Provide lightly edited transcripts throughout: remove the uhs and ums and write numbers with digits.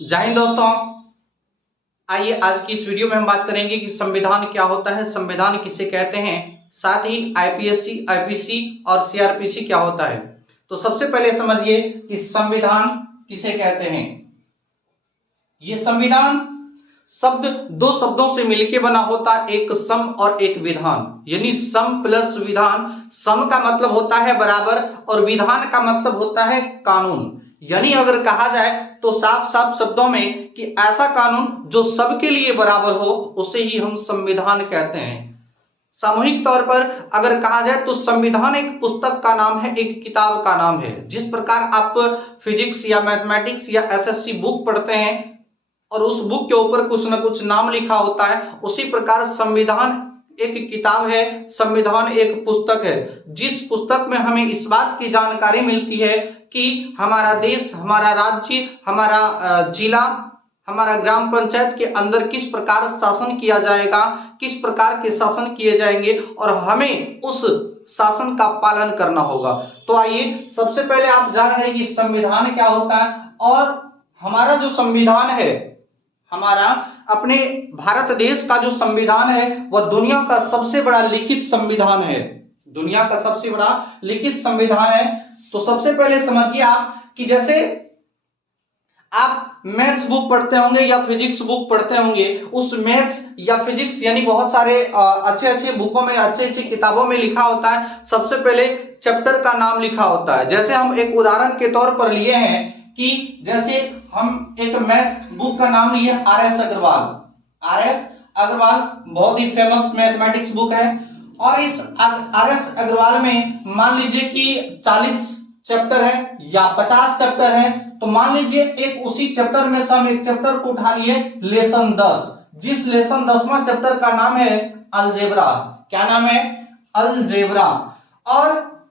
जय हिंद दोस्तों। आइए आज की इस वीडियो में हम बात करेंगे कि संविधान क्या होता है, संविधान किसे कहते हैं, साथ ही आईपीएससी, आईपीसी और सीआरपीसी क्या होता है। तो सबसे पहले समझिए कि संविधान किसे कहते हैं। ये संविधान शब्द दो शब्दों से मिलकर बना होता है, एक सम और एक विधान, यानी सम प्लस विधान। सम का मतलब होता है बराबर और विधान का मतलब होता है कानून। यानी अगर कहा जाए तो साफ साफ शब्दों में कि ऐसा कानून जो सबके लिए बराबर हो उसे ही हम संविधान कहते हैं। सामूहिक तौर पर अगर कहा जाए तो संविधान एक पुस्तक का नाम है, एक किताब का नाम है। जिस प्रकार आप फिजिक्स या मैथमेटिक्स या एसएससी बुक पढ़ते हैं और उस बुक के ऊपर कुछ ना कुछ नाम लिखा होता है, उसी प्रकार संविधान एक किताब है, संविधान एक पुस्तक है, जिस पुस्तक में हमें इस बात की जानकारी मिलती है कि हमारा देश, हमारा राज्य, हमारा जिला, हमारा ग्राम पंचायत के अंदर किस प्रकार शासन किया जाएगा, किस प्रकार के शासन किए जाएंगे और हमें उस शासन का पालन करना होगा। तो आइए सबसे पहले आप जान रहे हैं कि संविधान क्या होता है। और हमारा जो संविधान है, हमारा अपने भारत देश का जो संविधान है वह दुनिया का सबसे बड़ा लिखित संविधान है, दुनिया का सबसे बड़ा लिखित संविधान है। तो सबसे पहले समझिए आप कि जैसे आप मैथ्स बुक पढ़ते होंगे या फिजिक्स बुक पढ़ते होंगे, उस मैथ्स या फिजिक्स यानी बहुत सारे अच्छे अच्छे बुकों में, अच्छे अच्छे किताबों में लिखा होता है, सबसे पहले चैप्टर का नाम लिखा होता है। जैसे हम एक उदाहरण के तौर पर लिए हैं कि जैसे हम एक मैथ्स बुक का नाम लिए आर.एस. अग्रवाल। आर.एस. अग्रवाल बहुत ही फेमस मैथमेटिक्स बुक है और इस आर.एस. अग्रवाल में मान लीजिए कि 40 चैप्टर है या 50 चैप्टर है। तो मान लीजिए एक उसी चैप्टर में से हम एक चैप्टर को उठा लिए लेसन 10, जिस लेसन 10वां चैप्टर का नाम है अलजेब्रा। क्या नाम है? अलजेब्रा। और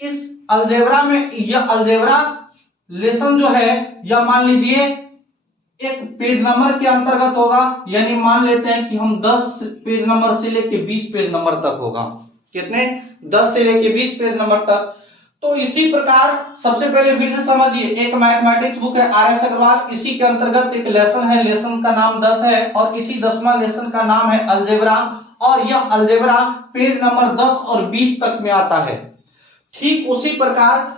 इस अलजेब्रा में यह अलजेब्रा लेसन जो है यह मान लीजिए एक पेज नंबर के अंतर्गत होगा, यानी मान लेते हैं कि हम 10 पेज नंबर से लेके 20 पेज नंबर तक होगा। कितने? 10 से लेके 20 पेज नंबर तक। तो इसी प्रकार सबसे पहले फिर से समझिए, एक मैथमेटिक्स बुक है आर.एस. अग्रवाल, इसी के अंतर्गत एक लेसन है, लेसन का नाम 10 है और इसी 10वां लेसन का नाम है अलजेब्रा और यह अलजेब्रा पेज नंबर 10 और 20 तक में आता है। ठीक उसी प्रकार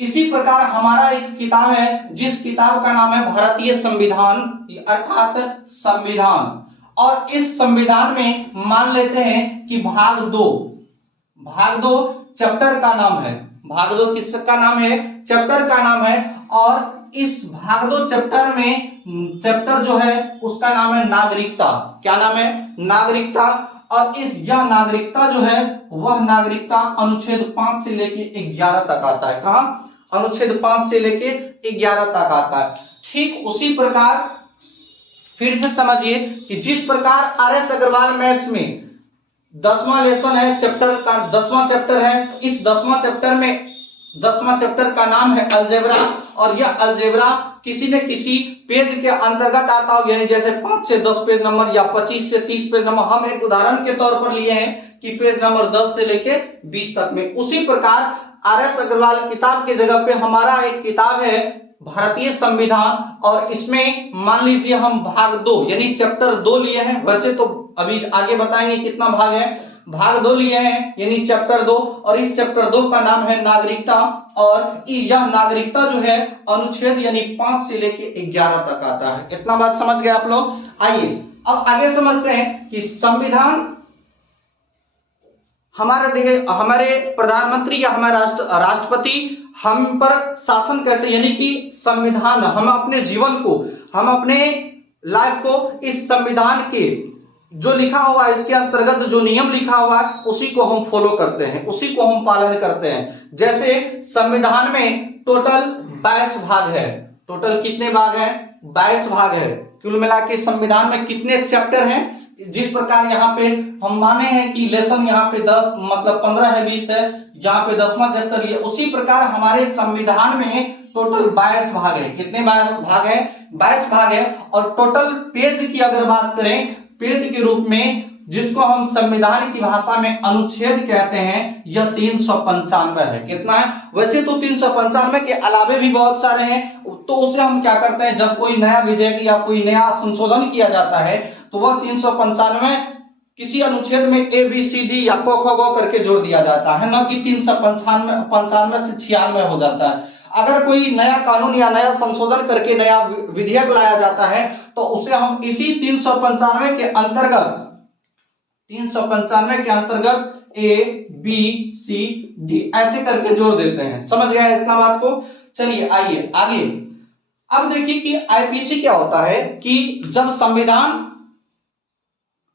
इसी प्रकार हमारा एक किताब है जिस किताब का नाम है भारतीय संविधान अर्थात संविधान। और इस संविधान में मान लेते हैं कि भाग दो चैप्टर का नाम है। भाग 2 किसका नाम है? चैप्टर का नाम है। और इस भाग 2 चैप्टर में चैप्टर जो है उसका नाम है नागरिकता। क्या नाम है? नागरिकता। और यह नागरिकता जो है वह नागरिकता अनुच्छेद 5 से लेके 11 तक आता है। कहां? अनुच्छेद 5 से लेके 11 तक आता है। ठीक उसी प्रकार फिर से समझिए कि जिस प्रकार आर.एस. अग्रवाल मैथ्स में 10वां लेसन है, चैप्टर का 10वां चैप्टर है, इस 10वां चैप्टर में 10वां चैप्टर का नाम है अलजेब्रा और यह अलजेब्रा किसी न किसी पेज के अंतर्गत आता हो, यानी जैसे 5 से 10 पेज नंबर या 25 से 30 पेज नंबर हम एक उदाहरण के तौर पर लिए हैं कि पेज नंबर 10 से लेके 20 तक में। उसी प्रकार आर.एस. अग्रवाल किताब की जगह पे हमारा एक किताब है भारतीय संविधान और इसमें मान लीजिए हम भाग 2 यानी चैप्टर 2 लिए हैं। वैसे तो अभी आगे बताएंगे कितना भाग है। भाग 2 लिए हैं यानी चैप्टर 2 और इस चैप्टर 2 का नाम है नागरिकता और यह नागरिकता जो है अनुच्छेद यानी 5 से लेके 11 तक आता है। इतना बात समझ गए आप लोग? आइए अब आगे समझते हैं कि संविधान हमारे प्रधानमंत्री या हमारे राष्ट्रपति हम पर शासन कैसे, यानी कि संविधान हम अपने जीवन को, हम अपने लाइफ को इस संविधान के जो लिखा हुआ है, इसके अंतर्गत जो नियम लिखा हुआ है उसी को हम फॉलो करते हैं, उसी को हम पालन करते हैं। जैसे संविधान में टोटल 22 भाग है। टोटल कितने भाग हैं? 22 भाग है। कुल मिला के संविधान में कितने चैप्टर हैं? जिस प्रकार यहाँ पे हम माने हैं कि लेसन यहाँ पे 10 मतलब 15 है, 20 है, यहाँ पे 10वां चैप्टर ये, उसी प्रकार हमारे संविधान में टोटल 22 भाग है। कितने भाग है? 22 भाग है। और टोटल पेज की अगर बात करें, पेज के रूप में जिसको हम संविधान की भाषा में अनुच्छेद कहते हैं, यह 395 है। कितना है? वैसे तो 395 के अलावे भी बहुत सारे हैं, तो उसे हम क्या करते हैं, जब कोई नया विधेयक या कोई नया संशोधन किया जाता है तो वह 395 किसी अनुच्छेद में ए बी सी डी या क ख ग करके जोड़ दिया जाता है, न कि 395 से 96 हो जाता है। अगर कोई नया कानून या नया संशोधन करके नया विधेयक लाया जाता है तो उसे हम इसी 395 के अंतर्गत 395 के अंतर्गत ए बी सी डी ऐसे करके जोड़ देते हैं। समझ गए इतना बात को? चलिए आइए आगे। अब देखिए कि आईपीसी क्या होता है कि जब संविधान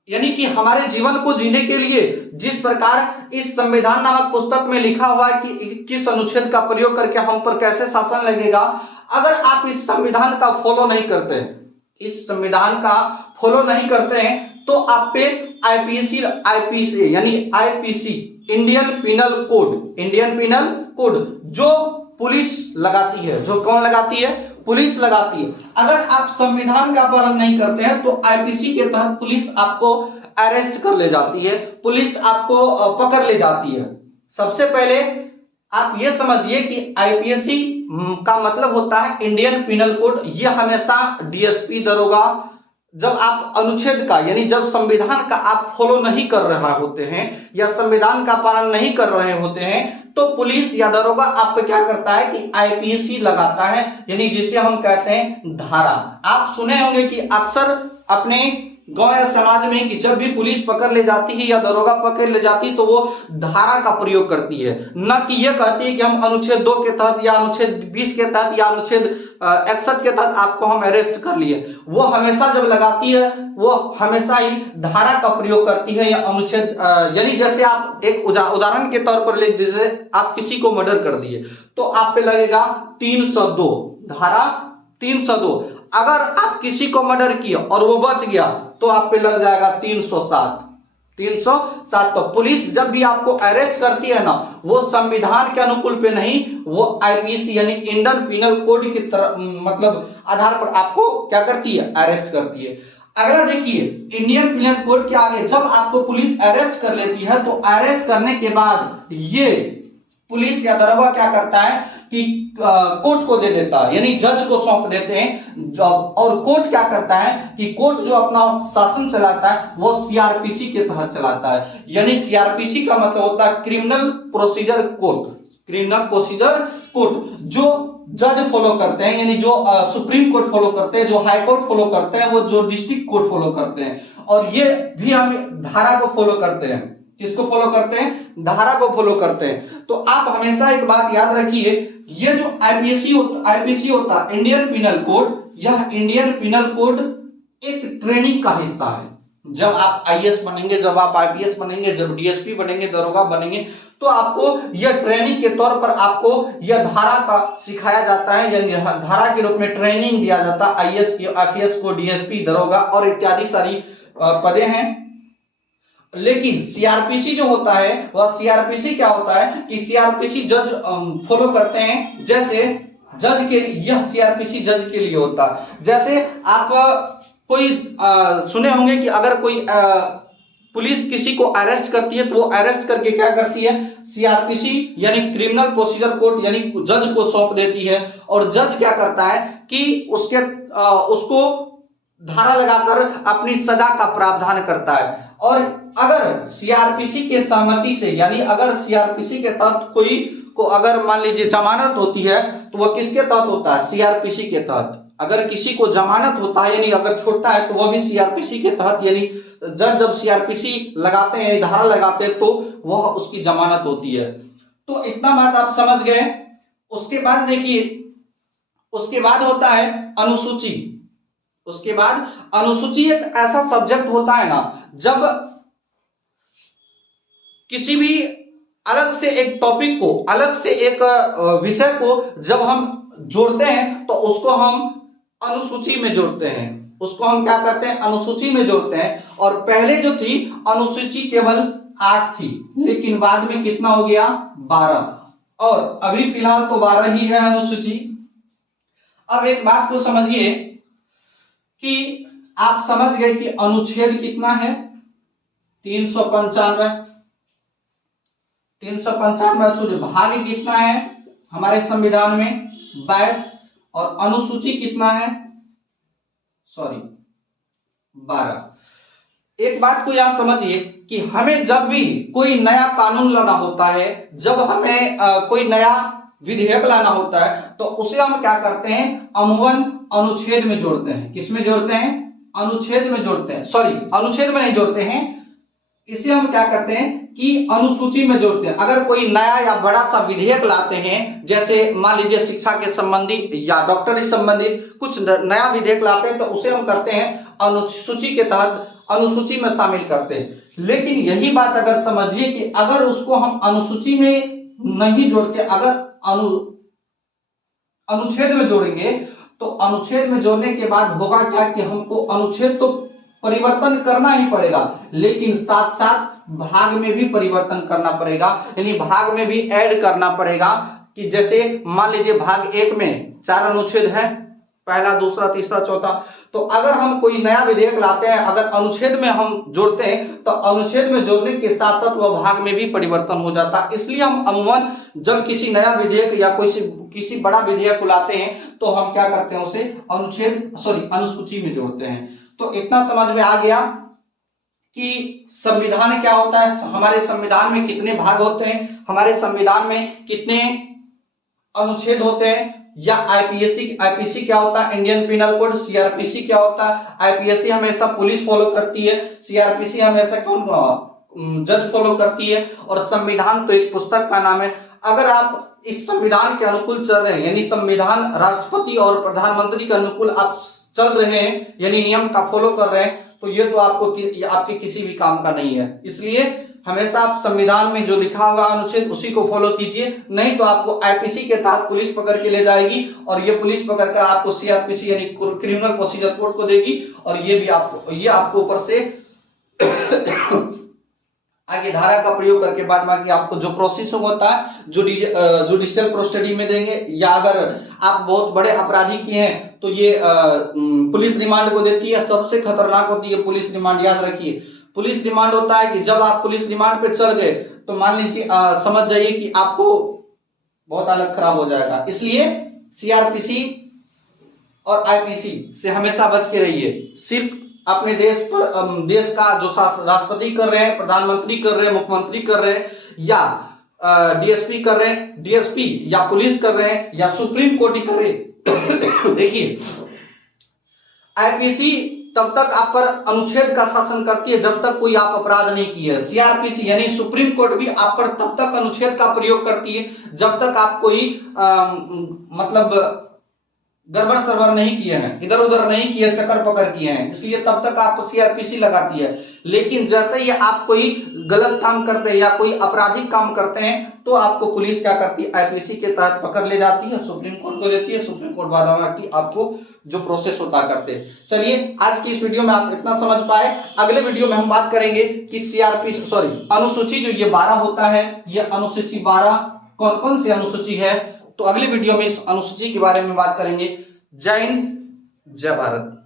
यानी कि हमारे जीवन को जीने के लिए जिस प्रकार इस संविधान नामक पुस्तक में लिखा हुआ है कि किस अनुच्छेद का प्रयोग करके हम पर कैसे शासन लगेगा, अगर आप इस संविधान का फॉलो नहीं करते हैं, इस संविधान का फॉलो नहीं करते हैं तो आप पे आईपीसी यानी आईपीसी इंडियन पिनल कोड जो पुलिस लगाती है, जो कौन लगाती है? पुलिस लगाती है। अगर आप संविधान का पालन नहीं करते हैं तो आईपीसी के तहत पुलिस आपको अरेस्ट कर ले जाती है, पुलिस आपको पकड़ ले जाती है। सबसे पहले आप ये समझिए कि आईपीसी का मतलब होता है इंडियन पिनल कोड। ये हमेशा डीएसपी दरोगा जब आप अनुच्छेद का यानी जब संविधान का आप फॉलो नहीं कर रहे होते हैं या संविधान का पालन नहीं कर रहे होते हैं तो पुलिस या दरोगा आप पे क्या करता है कि आईपीसी लगाता है, यानी जिसे हम कहते हैं धारा। आप सुने होंगे कि अक्सर अपने गांव या समाज में कि जब भी पुलिस पकड़ ले जाती है या दरोगा पकड़ ले जाती है तो वो धारा का प्रयोग करती है, न कि ये कहती है कि हम अनुच्छेद 2 के तहत या अनुच्छेद 20 के तहत या अनुच्छेद 61 के तहत आपको हम अरेस्ट कर लिए। वो हमेशा जब लगाती है वो हमेशा ही धारा का प्रयोग करती है या अनुच्छेद यानी जैसे आप एक उदाहरण के तौर पर ले, जैसे आप किसी को मर्डर कर दिए तो आप पे लगेगा 302 धारा 302। अगर आप किसी को मर्डर किए और वो बच गया तो आप पे लग जाएगा 307। तो पुलिस जब भी आपको अरेस्ट करती है ना वो संविधान के अनुकूल पे नहीं, वो आईपीसी यानी इंडियन पिनल कोड की तरह मतलब आधार पर आपको क्या करती है? अरेस्ट करती है। अगला देखिए इंडियन पिनल कोड के आगे जब आपको पुलिस अरेस्ट कर लेती है तो अरेस्ट करने के बाद ये पुलिस या दरोगा क्या करता है कि कोर्ट को दे देता है, यानी जज को सौंप देते हैं। और कोर्ट क्या करता है कि कोर्ट जो अपना शासन चलाता है वो सीआरपीसी के तहत चलाता है, यानी सीआरपीसी का मतलब होता है क्रिमिनल प्रोसीजर कोर्ट जो जज फॉलो करते हैं, यानी जो सुप्रीम कोर्ट फॉलो करते हैं, जो हाई कोर्ट फॉलो करते हैं, वो जो डिस्ट्रिक्ट कोर्ट फॉलो करते हैं। और ये भी हम धारा को फॉलो करते हैं। किसको फॉलो करते हैं? धारा को फॉलो करते हैं। तो आप हमेशा एक बात याद रखिए, ये जो आईपीसी होता है इंडियन पिनल कोड, यह इंडियन पिनल कोड एक ट्रेनिंग का हिस्सा है। जब आप आईएएस बनेंगे, जब आप आईपीएस बनेंगे, जब डीएसपी बनेंगे, दरोगा बनेंगे तो आपको यह ट्रेनिंग के तौर पर आपको यह धारा का सिखाया जाता है, यानी धारा के रूप में ट्रेनिंग दिया जाता है आईएएस की, आईपीएस को, डीएसपी, दरोगा और इत्यादि सारी पदे हैं। लेकिन सीआरपीसी जो होता है वह सीआरपीसी क्या होता है कि सीआरपीसी जज फॉलो करते हैं। जैसे जज के लिए यह सीआरपीसी जज के लिए होता है। जैसे आप कोई सुने होंगे कि अगर कोई पुलिस किसी को अरेस्ट करती है तो वो अरेस्ट करके क्या करती है? सीआरपीसी यानी क्रिमिनल प्रोसीजर कोर्ट यानी जज को सौंप देती है। और जज क्या करता है कि उसको धारा लगाकर अपनी सजा का प्रावधान करता है। और अगर सीआरपीसी के सहमति से, यानी अगर सीआरपीसी के तहत कोई को अगर मान लीजिए जमानत होती है तो वह किसके तहत होता है? सीआरपीसी के तहत। अगर किसी को जमानत होता है यानी अगर छोड़ता है तो वह भी सीआरपीसी के तहत, यानी जज जब सीआरपीसी लगाते हैं, धारा लगाते हैं तो वह उसकी जमानत होती है। तो इतना बात आप समझ गए। उसके बाद देखिए, उसके बाद होता है अनुसूची। उसके बाद अनुसूची एक ऐसा सब्जेक्ट होता है ना, जब किसी भी अलग से एक टॉपिक को, अलग से एक विषय को जब हम जोड़ते हैं तो उसको हम अनुसूची में जोड़ते हैं। उसको हम क्या करते हैं? अनुसूची में जोड़ते हैं। और पहले जो थी अनुसूची केवल 8 थी, लेकिन बाद में कितना हो गया? 12। और अभी फिलहाल तो 12 ही है अनुसूची। अब एक बात को समझिए कि आप समझ गए कि अनुच्छेद कितना है? 395। 395 भाग कितना है हमारे संविधान में? 22। और अनुसूची कितना है, सॉरी 12। एक बात को यहां समझिए कि हमें जब भी कोई नया कानून लाना होता है, जब हमें कोई नया विधेयक लाना होता है, तो उसे हम क्या करते हैं, अमूमन अनुच्छेद में जोड़ते हैं। किसमें जोड़ते हैं, अनुच्छेद में जोड़ते हैं, सॉरी अनुच्छेद में नहीं जोड़ते हैं, इसे हम क्या करते हैं कि अनुसूची में जोड़ते हैं। अगर कोई नया या बड़ा सा विधेयक लाते हैं, जैसे मान लीजिए शिक्षा के संबंधी या डॉक्टरी संबंधित कुछ नया विधेयक लाते हैं, तो उसे हम करते हैं अनुसूची के तहत अनुसूची में शामिल करते हैं। लेकिन यही बात अगर समझिए कि अगर उसको हम अनुसूची में नहीं जोड़ के अगर अनुच्छेद में जोड़ेंगे, तो अनुच्छेद में जोड़ने के बाद होगा क्या कि हमको अनुच्छेद तो परिवर्तन करना ही पड़ेगा, लेकिन साथ साथ भाग में भी परिवर्तन करना पड़ेगा, यानी भाग में भी ऐड करना पड़ेगा। कि जैसे मान लीजिए भाग 1 में 4 अनुच्छेद हैं, पहला, दूसरा, तीसरा, चौथा, तो अगर हम कोई नया विधेयक लाते हैं, अगर अनुच्छेद में हम जोड़ते हैं, तो अनुच्छेद में जोड़ने के साथ साथ वह भाग में भी परिवर्तन हो जाता है। इसलिए हम अमूमन जब किसी नया विधेयक या किसी बड़ा विधेयक लाते हैं, तो हम क्या करते हैं, उसे अनुसूची में जोड़ते हैं। तो इतना समझ में आ गया कि संविधान क्या होता है, हमारे संविधान में कितने भाग होते हैं, हमारे संविधान में कितने अनुच्छेद होते हैं, या आईपीसी क्या होता है, इंडियन पिनल कोड, सीआरपीसी क्या होता है। आईपीसी हमेशा पुलिस फॉलो करती है, सीआरपीसी हमेशा कौन जज फॉलो करती है। और संविधान तो एक पुस्तक का नाम है। अगर आप इस संविधान के अनुकूल चल रहे हैं, यानी संविधान राष्ट्रपति और प्रधानमंत्री के अनुकूल आप चल रहे हैं, यानी नियम का फॉलो कर रहे हैं, तो ये तो आपके किसी भी काम का नहीं है। इसलिए हमेशा आप संविधान में जो लिखा होगा अनुच्छेद उसी को फॉलो कीजिए, नहीं तो आपको आईपीसी के तहत पुलिस पकड़ के ले जाएगी, और ये पुलिस पकड़ कर आपको सीआरपीसी यानी क्रिमिनल प्रोसीजर कोड को देगी, और ये आपको ऊपर से आगे धारा का प्रयोग करके बाद बाकी आपको जो प्रोसेस होता है जुडिशियल प्रोस्टडी में देंगे, या अगर आप बहुत बड़े अपराधी किए हैं तो ये पुलिस रिमांड को देती है। सबसे खतरनाक होती है पुलिस रिमांड, याद रखिए। पुलिस रिमांड होता है कि जब आप पुलिस रिमांड पे चल गए, तो मान लीजिए समझ जाइए कि आपको बहुत हालत खराब हो जाएगा। इसलिए सीआरपीसी और आईपीसी से हमेशा बच के रहिए। सिर्फ अपने देश का जो राष्ट्रपति कर रहे हैं, प्रधानमंत्री कर रहे हैं, मुख्यमंत्री कर रहे हैं, या डीएसपी कर रहे हैं, डीएसपी या पुलिस कर रहे हैं, या सुप्रीम कोर्ट ही कर रहे हैं। देखिए, आईपीसी तब तक आप पर अनुच्छेद का शासन करती है जब तक कोई आप अपराध नहीं किए। सीआरपीसी यानी सुप्रीम कोर्ट भी आप पर तब तक अनुच्छेद का प्रयोग करती है जब तक आप कोई मतलब गड़बड़ सरबर नहीं किए हैं, इधर उधर नहीं किए, चक्कर पकड़ किए हैं, इसलिए तब तक आप सीआरपीसी लगाती है। लेकिन जैसे ही आप कोई गलत काम करते हैं या कोई आपराधिक काम करते हैं, तो आपको पुलिस क्या करती है, आईपीसी के तहत पकड़ ले जाती है, सुप्रीम कोर्ट को देती है, सुप्रीम कोर्ट बाद की आपको जो प्रोसेस होता करते हैं। चलिए, आज की इस वीडियो में आप इतना समझ पाए। अगले वीडियो में हम बात करेंगे कि अनुसूची जो ये 12 होता है, ये अनुसूची 12 कौन कौन सी अनुसूची है, तो अगले वीडियो में इस अनुसूची के बारे में बात करेंगे। जय हिंद, जय भारत।